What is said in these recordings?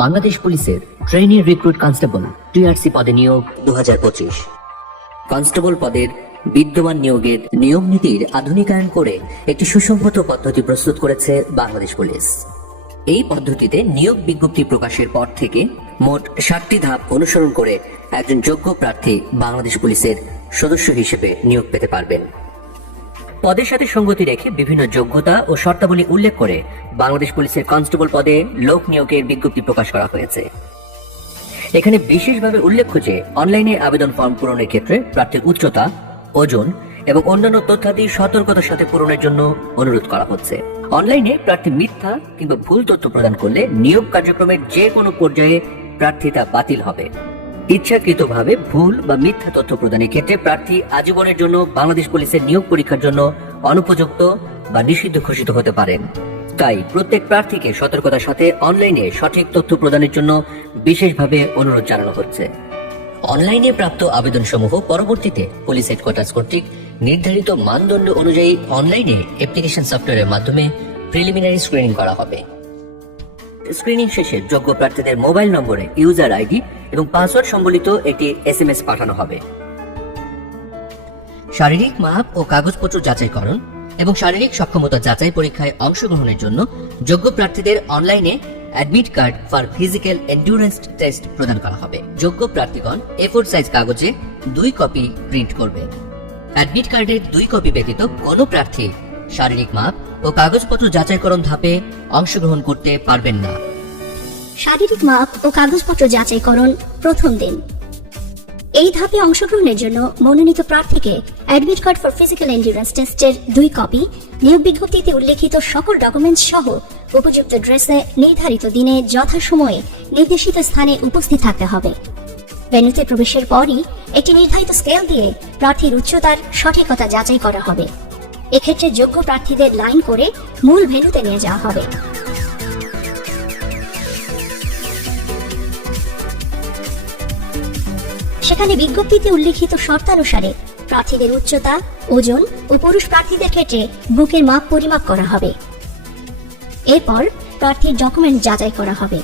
বাংলাদেশ পুলিশের trainee recruit constable TRC পদে নিয়োগ 2025। কনস্টেবল পদের বিদ্যমান নিয়োগের নিয়ম নীতির আধুনিকায়ন করে একটি সুসংহত পদ্ধতি প্রস্তুত করেছে বাংলাদেশ পুলিশ। এই পদ্ধতিতে নিয়োগ বিজ্ঞপ্তি প্রকাশের পর থেকে মোট 7টি ধাপ অনুসরণ করে একজন যোগ্য প্রার্থী বাংলাদেশ পুলিশের সদস্য হিসেবে নিয়োগ পেতে পারবেন। পদের সাথে সঙ্গতি রেখে বিভিন্ন যোগ্যতা ও শর্তাবলী উল্লেখ করে বাংলাদেশ পুলিশের কনস্টেবল পদে লোক নিয়োগের বিজ্ঞপ্তি প্রকাশ করা হয়েছে। এখানে বিশেষভাবে উল্লেখ্য যে অনলাইনে আবেদন ফর্ম পূরণের ক্ষেত্রে প্রার্থীর উচ্চতা, ওজন এবং অন্যান্য তথ্যাদি সতর্কতার সাথে পূরণের জন্য অনুরোধ করা হচ্ছে। অনলাইনে প্রার্থী মিথ্যা কিংবা ভুল তথ্য প্রদান করলে নিয়োগ কার্যক্রমের যে কোনো পর্যায়ে প্রার্থিতা বাতিল হবে। ইচ্ছাকৃতভাবে ভুল বা মিথ্যা তথ্য প্রদানের ক্ষেত্রে প্রার্থী আজীবনের জন্য বাংলাদেশ পুলিশের নিয়োগ পরীক্ষার জন্য অনুপযুক্ত বা নিষিদ্ধ ঘোষিত হতে পারেন। তাই প্রত্যেক প্রার্থীকে সতর্কতার সাথে অনলাইনে সঠিক তথ্য প্রদানের জন্য বিশেষভাবে অনুরোধ জানানো হচ্ছে। অনলাইনে প্রাপ্ত আবেদনসমূহ পরবর্তীতে পুলিশ হেডকোয়ার্টার্স কর্তৃক নির্ধারিত মানদণ্ড অনুযায়ী অনলাইনে অ্যাপ্লিকেশন সফটওয়্যারের মাধ্যমে প্রিলিমিনারি স্ক্রিনিং করা হবে। স্ক্রিনিং শেষে যোগ্য প্রার্থীদের মোবাইল নম্বরে ইউজার আইডি এবং পাসওয়ার্ড সম্বলিত একটি এসএমএস পাঠানো হবে। শারীরিক মাপ ও কাগজপত্র যাচাইকরণ এবং শারীরিক সক্ষমতা যাচাই পরীক্ষায় অংশগ্রহণের জন্য যোগ্য প্রার্থীদের অনলাইনে admit card for physical endurance test প্রদান করা হবে। যোগ্য প্রার্থীগণ A4 সাইজ কাগজে 2 কপি প্রিন্ট করবে। অ্যাডমিট কার্ডের 2 কপি ব্যতীত কোনো প্রার্থী শারীরিক মাপ ও কাগজপত্র যাচাইকরণ ধাপে অংশগ্রহণ করতে পারবেন না। শারীরিক মাপ ও কাগজপত্র যাচাইকরণ প্রথম দিন। এই ধাপে অংশগ্রহণের জন্য মনোনীত প্রার্থীকে admit card for physical endurance টেস্টের 2 কপি, নিয়োগ বিজ্ঞপ্তিতে উল্লেখিত সকল ডকুমেন্টস সহ উপযুক্ত ড্রেসে নির্ধারিত দিনে যথাসময়ে নির্দেশিত স্থানে উপস্থিত থাকতে হবে। ভেন্যুতে প্রবেশের পরই একটি নির্ধারিত স্কেল দিয়ে প্রার্থীর উচ্চতার সঠিকতা যাচাই করা হবে। এক্ষেত্রে যোগ্য প্রার্থীদের লাইন করে মূল ভেন্যুতে নিয়ে যাওয়া হবে। সেখানে বিজ্ঞপ্তিতে উল্লেখিত শর্তানুসারে প্রার্থীদের উচ্চতা, ওজন ও পুরুষ প্রার্থীদের ক্ষেত্রে বুকের মাপ পরিমাপ করা হবে। এরপর প্রার্থীর ডকুমেন্ট যাচাই করা হবে।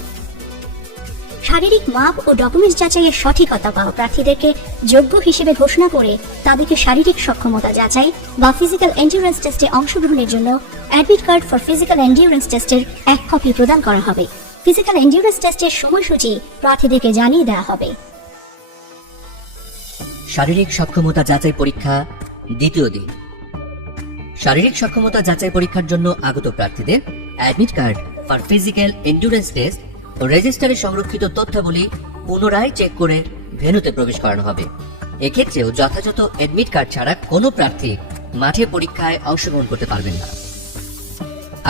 শারীরিক মাপ ও ডকুমেন্টস যাচাইয়ের সঠিকতা পাওয়া প্রার্থীদেরকে যোগ্য হিসেবে ঘোষণা করে তাদেরকে শারীরিক সক্ষমতা যাচাই বা ফিজিক্যাল এন্ডুরেন্স টেস্টে অংশগ্রহণের জন্য admit card for physical endurance টেস্টের 1 কপি প্রদান করা হবে। ফিজিক্যাল এন্ডুরেন্স টেস্টের সময়সূচি প্রার্থীদেরকে জানিয়ে দেওয়া হবে। শারীরিক সক্ষমতা যাচাই পরীক্ষা দ্বিতীয় দিন। শারীরিক সক্ষমতা যাচাই পরীক্ষার জন্য আগত প্রার্থীদের admit card for physical endurance test ও রেজিস্টারে সংরক্ষিত তথ্যাবলী পুনরায় চেক করে ভেন্যুতে প্রবেশ করানো হবে। এক্ষেত্রেও যথাযথ অ্যাডমিট কার্ড ছাড়া কোনো প্রার্থী মাঠে পরীক্ষায় অংশগ্রহণ করতে পারবেন না।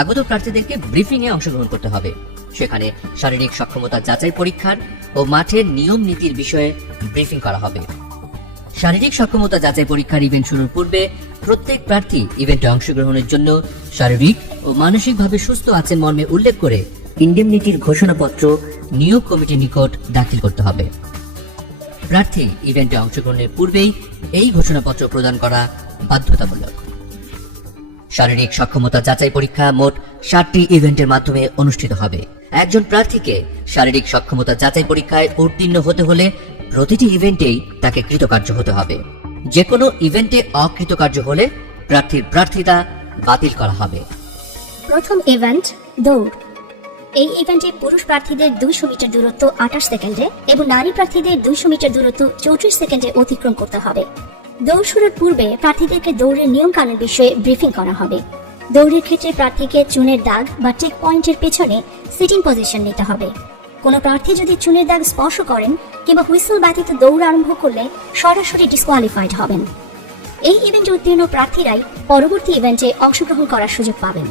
আগত প্রার্থীদেরকে ব্রিফিং এ অংশগ্রহণ করতে হবে। সেখানে শারীরিক সক্ষমতা যাচাই পরীক্ষার ও মাঠের নিয়ম নীতির বিষয়ে ব্রিফিং করা হবে। শারীরিক সক্ষমতা যাচাই পরীক্ষার ইভেন্ট শুরুর পূর্বে প্রত্যেক প্রার্থী ইভেন্টে অংশগ্রহণের জন্য শারীরিক ও মানসিকভাবে সুস্থ আছেন মর্মে উল্লেখ করে ইন্ডেমনিটির ঘোষণাপত্র নিয়োগ কমিটির নিকট দাখিল করতে হবে। প্রার্থী ইভেন্টে অংশগ্রহণের পূর্বেই এই ঘোষণাপত্র প্রদান করা বাধ্যতামূলক। শারীরিক সক্ষমতা যাচাই পরীক্ষা মোট 7টি ইভেন্টের মাধ্যমে অনুষ্ঠিত হবে। একজন প্রার্থীকে শারীরিক সক্ষমতা যাচাই পরীক্ষায় উত্তীর্ণ হতে হলে প্রতিটি ইভেন্টেই তাকে কৃতকার্য হতে হবে। যে কোনো ইভেন্টে অকৃতকার্য হলে প্রার্থীর প্রার্থিতা বাতিল করা হবে। প্রথম ইভেন্ট দৌড়। এই ইভেন্টে পুরুষ প্রার্থীদের 200 মিটার দূরত্ব 28 সেকেন্ডে এবং নারী প্রার্থীদের 200 মিটার দূরত্ব 34 সেকেন্ডে অতিক্রম করতে হবে। দৌড় শুরুর পূর্বে প্রার্থীদেরকে দৌড়ের নিয়ম কানুন বিষয়ে ব্রিফিং করা হবে। দৌড়ের ক্ষেত্রে প্রার্থীকে চুনের দাগ বা টেক পয়েন্টের পেছনে সিটিং পজিশন নিতে হবে। কোনো প্রার্থী যদি চুনের দাগ স্পর্শ করেন কিংবা হুইসেল ব্যতীত দৌড় আরম্ভ করলে সরাসরি ডিসকোয়ালিফাইড হবেন। এই ইভেন্টে উত্তীর্ণ প্রার্থীরাই পরবর্তী ইভেন্টে অংশগ্রহণ করার সুযোগ পাবেন।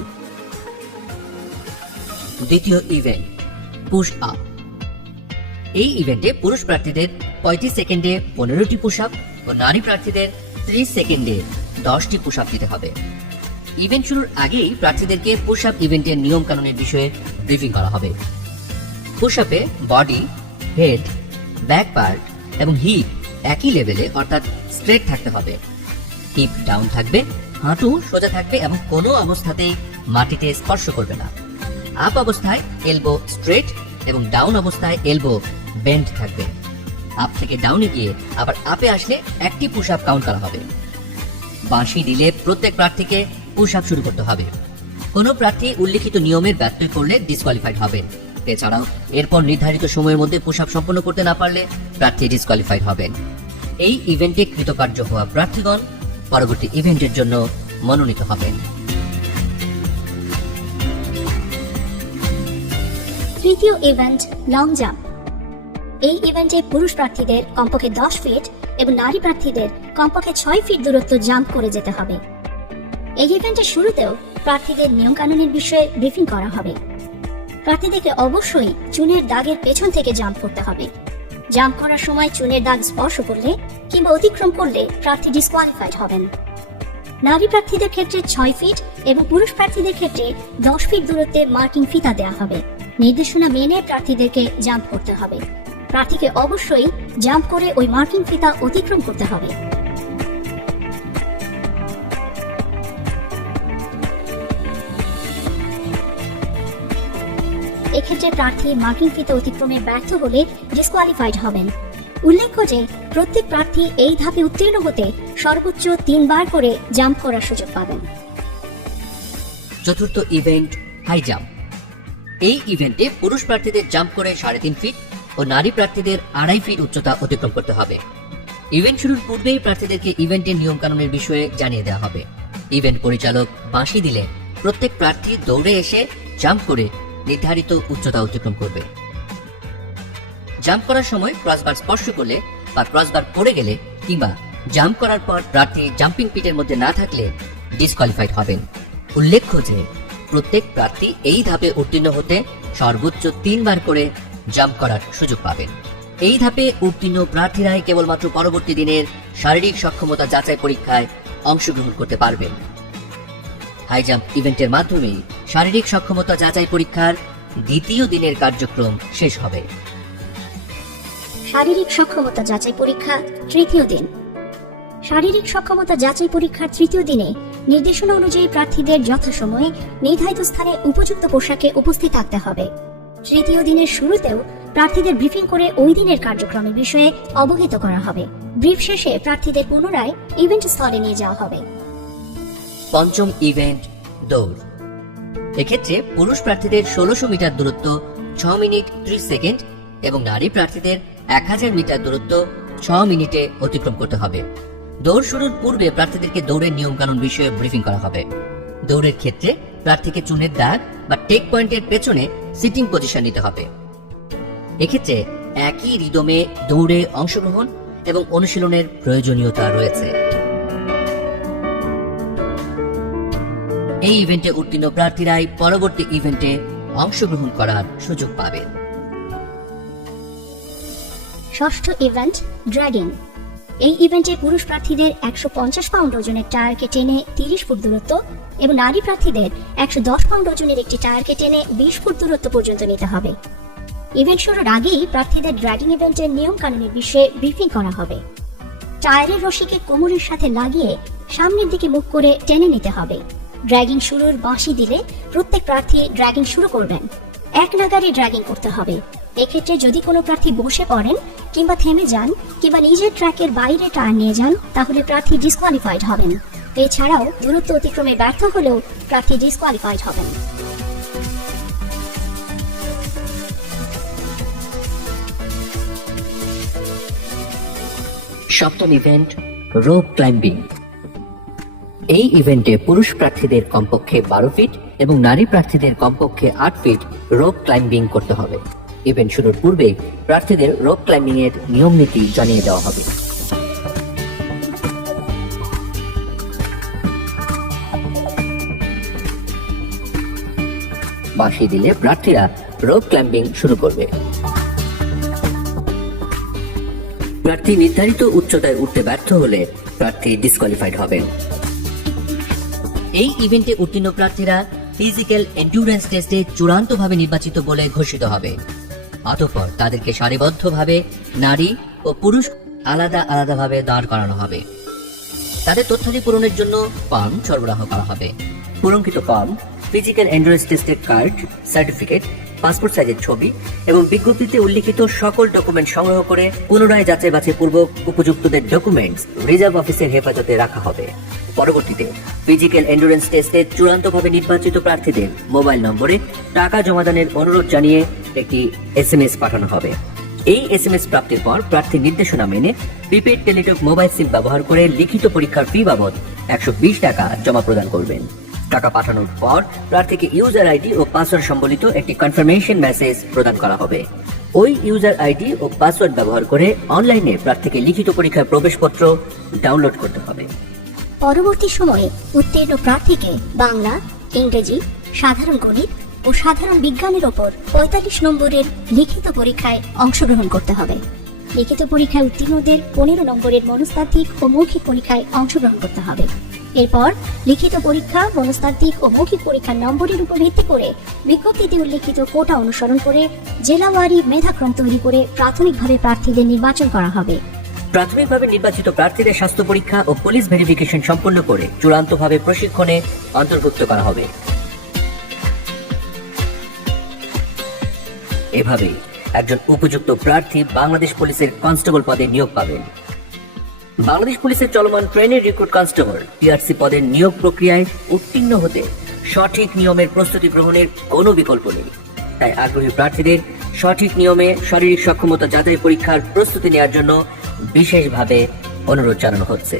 দ্বিতীয় ইভেন্ট পুশ আপ। এই ইভেন্টে পুরুষ প্রার্থীদের 35 সেকেন্ডে 15টি পুশ আপ ও নারী প্রার্থীদের 30 সেকেন্ডে 10টি পুশ আপ দিতে হবে। ইভেন্ট শুরুর আগেই প্রার্থীদেরকে পুশ আপ ইভেন্টের নিয়ম কানুনের বিষয়ে ব্রিফিং করা হবে। পুশ আপে বডি, হেড, ব্যাক পার্ট এবং হিপ একই লেভেলে অর্থাৎ স্ট্রেট থাকতে হবে। হিপ ডাউন থাকবে, হাঁটু সোজা থাকবে এবং কোনো অবস্থাতেই মাটিতে স্পর্শ করবে না। আপ অবস্থায় এলবো স্ট্রেট এবং ডাউন অবস্থায় এলবো বেন্ড থাকবে। আপ থেকে ডাউনে গিয়ে আবার আপে আসলে একটি পুশ আপ কাউন্ট করা হবে। বাঁশি দিলে প্রত্যেক প্রার্থীকে পুশ আপ শুরু করতে হবে। কোনো প্রার্থী উল্লিখিত নিয়মের ব্যত্যয় করলে ডিসকোয়ালিফাইড হবেন। এছাড়াও এরপর নির্ধারিত সময়ের মধ্যে পুশ আপ সম্পন্ন করতে না পারলে প্রার্থী ডিসকোয়ালিফাইড হবেন। এই ইভেন্টে কৃতকার্য হওয়া প্রার্থীগণ পরবর্তী ইভেন্টের জন্য মনোনীত হবেন। তৃতীয় ইভেন্ট লং জাম্প। এই ইভেন্টে পুরুষ প্রার্থীদের কমপক্ষে 10 ফিট এবং নারী প্রার্থীদের কমপক্ষে 6 ফিট দূরত্ব জাম্প করে যেতে হবে। এই ইভেন্টের শুরুতেও প্রার্থীদের নিয়মকানুনের বিষয়ে ব্রিফিং করা হবে। প্রার্থীদেরকে অবশ্যই চুনের দাগের পেছন থেকে জাম্প করতে হবে। জাম্প করার সময় চুনের দাগ স্পর্শ করলে কিংবা অতিক্রম করলে প্রার্থী ডিসকোয়ালিফাইড হবেন। নারী প্রার্থীদের ক্ষেত্রে 6 ফিট এবং পুরুষ প্রার্থীদের ক্ষেত্রে 10 ফিট দূরত্বে মার্কিং ফিতা দেওয়া হবে। নির্দেশনা মেনে প্রার্থীদেরকে জাম্প করতে হবে। প্রার্থীকে অবশ্যই জাম্প করে ওই মার্কিং ফিতা অতিক্রম করতে হবে। এক্ষেত্রে প্রার্থী মার্কিং ফিতা অতিক্রমে ব্যর্থ হলে ডিসকোয়ালিফাইড হবেন। উল্লেখ্য যে প্রত্যেক প্রার্থী এই ধাপে উত্তীর্ণ হতে সর্বোচ্চ 3 বার করে জাম্প করার সুযোগ পাবেন। চতুর্থ ইভেন্ট হাই জাম্প। এই ইভেন্টে পুরুষ প্রার্থীদের জাম্প করে 3.5 ফিট ও নারী প্রার্থীদের 2.5 ফিট উচ্চতা অতিক্রম করতে হবে। ইভেন্ট শুরুর পূর্বেই প্রার্থীদেরকে ইভেন্টের নিয়ম কানুনের বিষয়ে জানিয়ে দেওয়া হবে। ইভেন্ট পরিচালক বাঁশি দিলে প্রত্যেক প্রার্থী দৌড়ে এসে জাম্প করে নির্ধারিত উচ্চতা অতিক্রম করবে। জাম্প করার সময় ক্রসবার স্পর্শ করলে বা ক্রসবার পড়ে গেলে কিংবা জাম্প করার পর প্রার্থী জাম্পিং পিটের মধ্যে না থাকলে ডিসকোয়ালিফাইড হবেন। উল্লেখ্য যে প্রত্যেক প্রার্থী এই ধাপে উত্তীর্ণ হতে সর্বোচ্চ 3 বার করে জাম্প করার সুযোগ পাবেন। এই ধাপে উত্তীর্ণ প্রার্থীরাই কেবলমাত্র পরবর্তী দিনের শারীরিক সক্ষমতা যাচাই পরীক্ষায় অংশগ্রহণ করতে পারবেন। হাই জাম্প ইভেন্টের মাধ্যমেই শারীরিক সক্ষমতা যাচাই পরীক্ষার দ্বিতীয় দিনের কার্যক্রম শেষ হবে। শারীরিক সক্ষমতা যাচাই পরীক্ষা তৃতীয় দিন। শারীরিক সক্ষমতা যাচাই পরীক্ষার তৃতীয় দিনে নির্দেশনা অনুযায়ী প্রার্থীদের যথাসময়ে নির্ধারিত স্থানে উপযুক্ত পোশাকে উপস্থিত থাকতে হবে। তৃতীয় দিনের শুরুতেও প্রার্থীদের ব্রিফিং করে ওই দিনের কার্যক্রমের বিষয়ে অবহিত করা হবে। ব্রিফ শেষে প্রার্থীদের পুনরায় ইভেন্ট স্থলে নিয়ে যাওয়া হবে। পঞ্চম ইভেন্ট দৌড়। এক্ষেত্রে পুরুষ প্রার্থীদের 1600 মিটার দূরত্ব 6 মিনিট 30 সেকেন্ড এবং নারী প্রার্থীদের 1000 মিটার দূরত্ব 6 মিনিটে অতিক্রম করতে হবে। দৌড় শুরুর পূর্বে প্রার্থীদেরকে দৌড়ের নিয়মকানুন বিষয়ে ব্রিফিং করা হবে। দৌড়ের ক্ষেত্রে প্রার্থীকে চুনের দাগ বা টেক পয়েন্টের পেছনে সিটিং পজিশন নিতে হবে। এক্ষেত্রে একই রিদমে দৌড়ে অংশগ্রহণ এবং অনুশীলনের প্রয়োজনীয়তা রয়েছে। এই ইভেন্টে উত্তীর্ণ প্রার্থীরাই পরবর্তী ইভেন্টে অংশগ্রহণ করার সুযোগ পাবেন। ষষ্ঠ ইভেন্ট ড্র্যাগিং। এই ইভেন্টে পুরুষ প্রার্থীদের 150 পাউন্ড ওজনের টায়ারকে টেনে 30 ফুট দূরত্ব এবং নারী প্রার্থীদের 110 পাউন্ড ওজনের একটি টায়ারকে টেনে 20 ফুট দূরত্ব পর্যন্ত নিতে হবে। ইভেন্ট শুরুর আগেই প্রার্থীদের ড্র্যাগিং ইভেন্টের নিয়ম কানুনের বিষয়ে ব্রিফিং করা হবে। টায়ারের রশিকে কোমরের সাথে লাগিয়ে সামনের দিকে মুখ করে টেনে নিতে হবে। ড্র্যাগিং শুরুর বাঁশি দিলে প্রত্যেক প্রার্থী ড্র্যাগিং শুরু করবেন। এক নাগারে ড্র্যাগিং করতে হবে। এক্ষেত্রে যদি কোনো প্রার্থী বসে পড়েন কিংবা থেমে যান কিংবা নিজের ট্র্যাকের বাইরে টায়ার নিয়ে যান তাহলে প্রার্থী ডিসকোয়ালিফাইড হবেন। এছাড়াও দূরত্ব অতিক্রমে ব্যর্থ হলেও প্রার্থী ডিসকোয়ালিফাইড হবেন। সপ্তম ইভেন্ট রোপ ক্লাইম্বিং। এই ইভেন্টে পুরুষ প্রার্থীদের কমপক্ষে 12 ফিট এবং নারী প্রার্থীদের কমপক্ষে 8 ফিট রোপ ক্লাইম্বিং করতে হবে। ইভেন্ট শুরুর পূর্বে প্রার্থীদের রোপ ক্লাইম্বিং এর নিয়ম নীতি জানিয়ে দেওয়া হবে। বাঁশি দিলে প্রার্থীরা রোপ ক্লাইম্বিং শুরু করবে। প্রার্থী নির্ধারিত উচ্চতায় উঠতে ব্যর্থ হলে প্রার্থী ডিসকোয়ালিফাইড হবেন। এই ইভেন্টে উত্তীর্ণ প্রার্থীরা ফিজিক্যাল এন্ডুরেন্স টেস্টে চূড়ান্তভাবে নির্বাচিত বলে ঘোষিত হবে। অতঃপর তাদেরকে সারিবদ্ধভাবে নারী ও পুরুষ আলাদা আলাদাভাবে দাঁড় করানো হবে। তাদের তথ্যাদি পূরণের জন্য ফর্ম সরবরাহ করা হবে। পূরণকৃত ফর্ম ফিজিক্যাল এন্ডুরেন্স টেস্টের কার্ড, সার্টিফিকেট, পাসপোর্ট সাইজের ছবি এবং বিজ্ঞপ্তিতে উল্লিখিত সকল ডকুমেন্ট সংগ্রহ করে পুনরায় যাচাই বাছাই পূর্বক উপযুক্তদের ডকুমেন্টস রিজার্ভ অফিসের হেফাজতে রাখা হবে। পরবর্তীতে ফিজিক্যাল এন্ডুরেন্স টেস্টে চূড়ান্তভাবে নির্বাচিত প্রার্থীদের মোবাইল নম্বরে টাকা জমাদানের অনুরোধ জানিয়ে একটি SMS পাঠানো হবে। এই SMS প্রাপ্তির পর প্রার্থীর নির্দেশনা মেনে প্রিপেড টেলিটক মোবাইল সিম ব্যবহার করে লিখিত পরীক্ষার ফি বাবদ 120 টাকা জমা প্রদান করবেন। টাকা পাঠানোর পর প্রার্থীকে ইউজার আইডি ও পাসওয়ার্ড সম্বলিত একটি কনফার্মেশন মেসেজ প্রদান করা হবে। ওই ইউজার আইডি ও পাসওয়ার্ড ব্যবহার করে অনলাইনে প্রার্থীকে লিখিত পরীক্ষার প্রবেশপত্র ডাউনলোড করতে হবে। পরবর্তী সময়ে উত্তীর্ণ প্রার্থীকে বাংলা, ইংরেজি, সাধারণ গণিত ও সাধারণ বিজ্ঞানের ওপর 45 নম্বরের লিখিত পরীক্ষায় অংশগ্রহণ করতে হবে। লিখিত পরীক্ষায় উত্তীর্ণদের 15 নম্বরের মনস্তাত্ত্বিক ও মৌখিক পরীক্ষায় অংশগ্রহণ করতে হবে। এরপর লিখিত পরীক্ষা, মনস্তাত্ত্বিক ও মৌখিক পরীক্ষার নম্বরের উপর ভিত্তি করে বিজ্ঞপ্তিতে উল্লিখিত কোটা অনুসরণ করে জেলাওয়ারি মেধাক্রম তৈরি করে প্রাথমিকভাবে প্রার্থীদের নির্বাচন করা হবে। প্রাথমিকভাবে নির্বাচিত প্রার্থীদের স্বাস্থ্য পরীক্ষা ও পুলিশ ভেরিফিকেশন সম্পন্ন করে চূড়ান্তভাবে প্রশিক্ষণে অন্তর্ভুক্ত করা হবে। এভাবেই একজন উপযুক্ত প্রার্থী বাংলাদেশ পুলিশের কনস্টেবল পদে নিয়োগ পাবেন। বাংলাদেশ পুলিশের চলমান ট্রেনের রিক্রুট কনস্টেবল টিআরসি পদের নিয়োগ প্রক্রিয়ায় উত্তীর্ণ হতে সঠিক নিয়মের প্রস্তুতি গ্রহণের কোনো বিকল্প নেই। তাই আগ্রহী প্রার্থীদের সঠিক নিয়মে শারীরিক সক্ষমতা যাচাই পরীক্ষার প্রস্তুতি নেওয়ার জন্য বিশেষভাবে অনুরোধ জানানো হচ্ছে।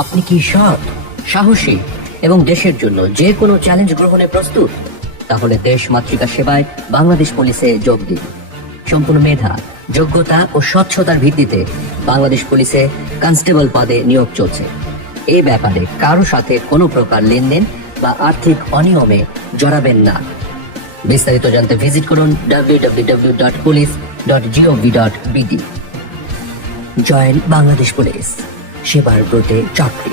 আপনি কি সৎ, সাহসী এবং দেশের জন্য যে কোনো চ্যালেঞ্জ গ্রহণে প্রস্তুত? তাহলে দেশ মাতৃকা সেবায় বাংলাদেশ পুলিশে যোগ দিন। সম্পূর্ণ মেধা, যোগ্যতা ও স্বচ্ছতার ভিত্তিতে বাংলাদেশ পুলিশে কনস্টেবল পদে নিয়োগ চলছে। এই ব্যাপারে কারো সাথে কোনো প্রকার লেনদেন বা আর্থিক অনিয়মে জড়াবেন না। বিস্তারিত জানতে ভিজিট করুন www.police.gov.bd। জয়েন বাংলাদেশ পুলিশ, সেবার ব্রতে চাকরি।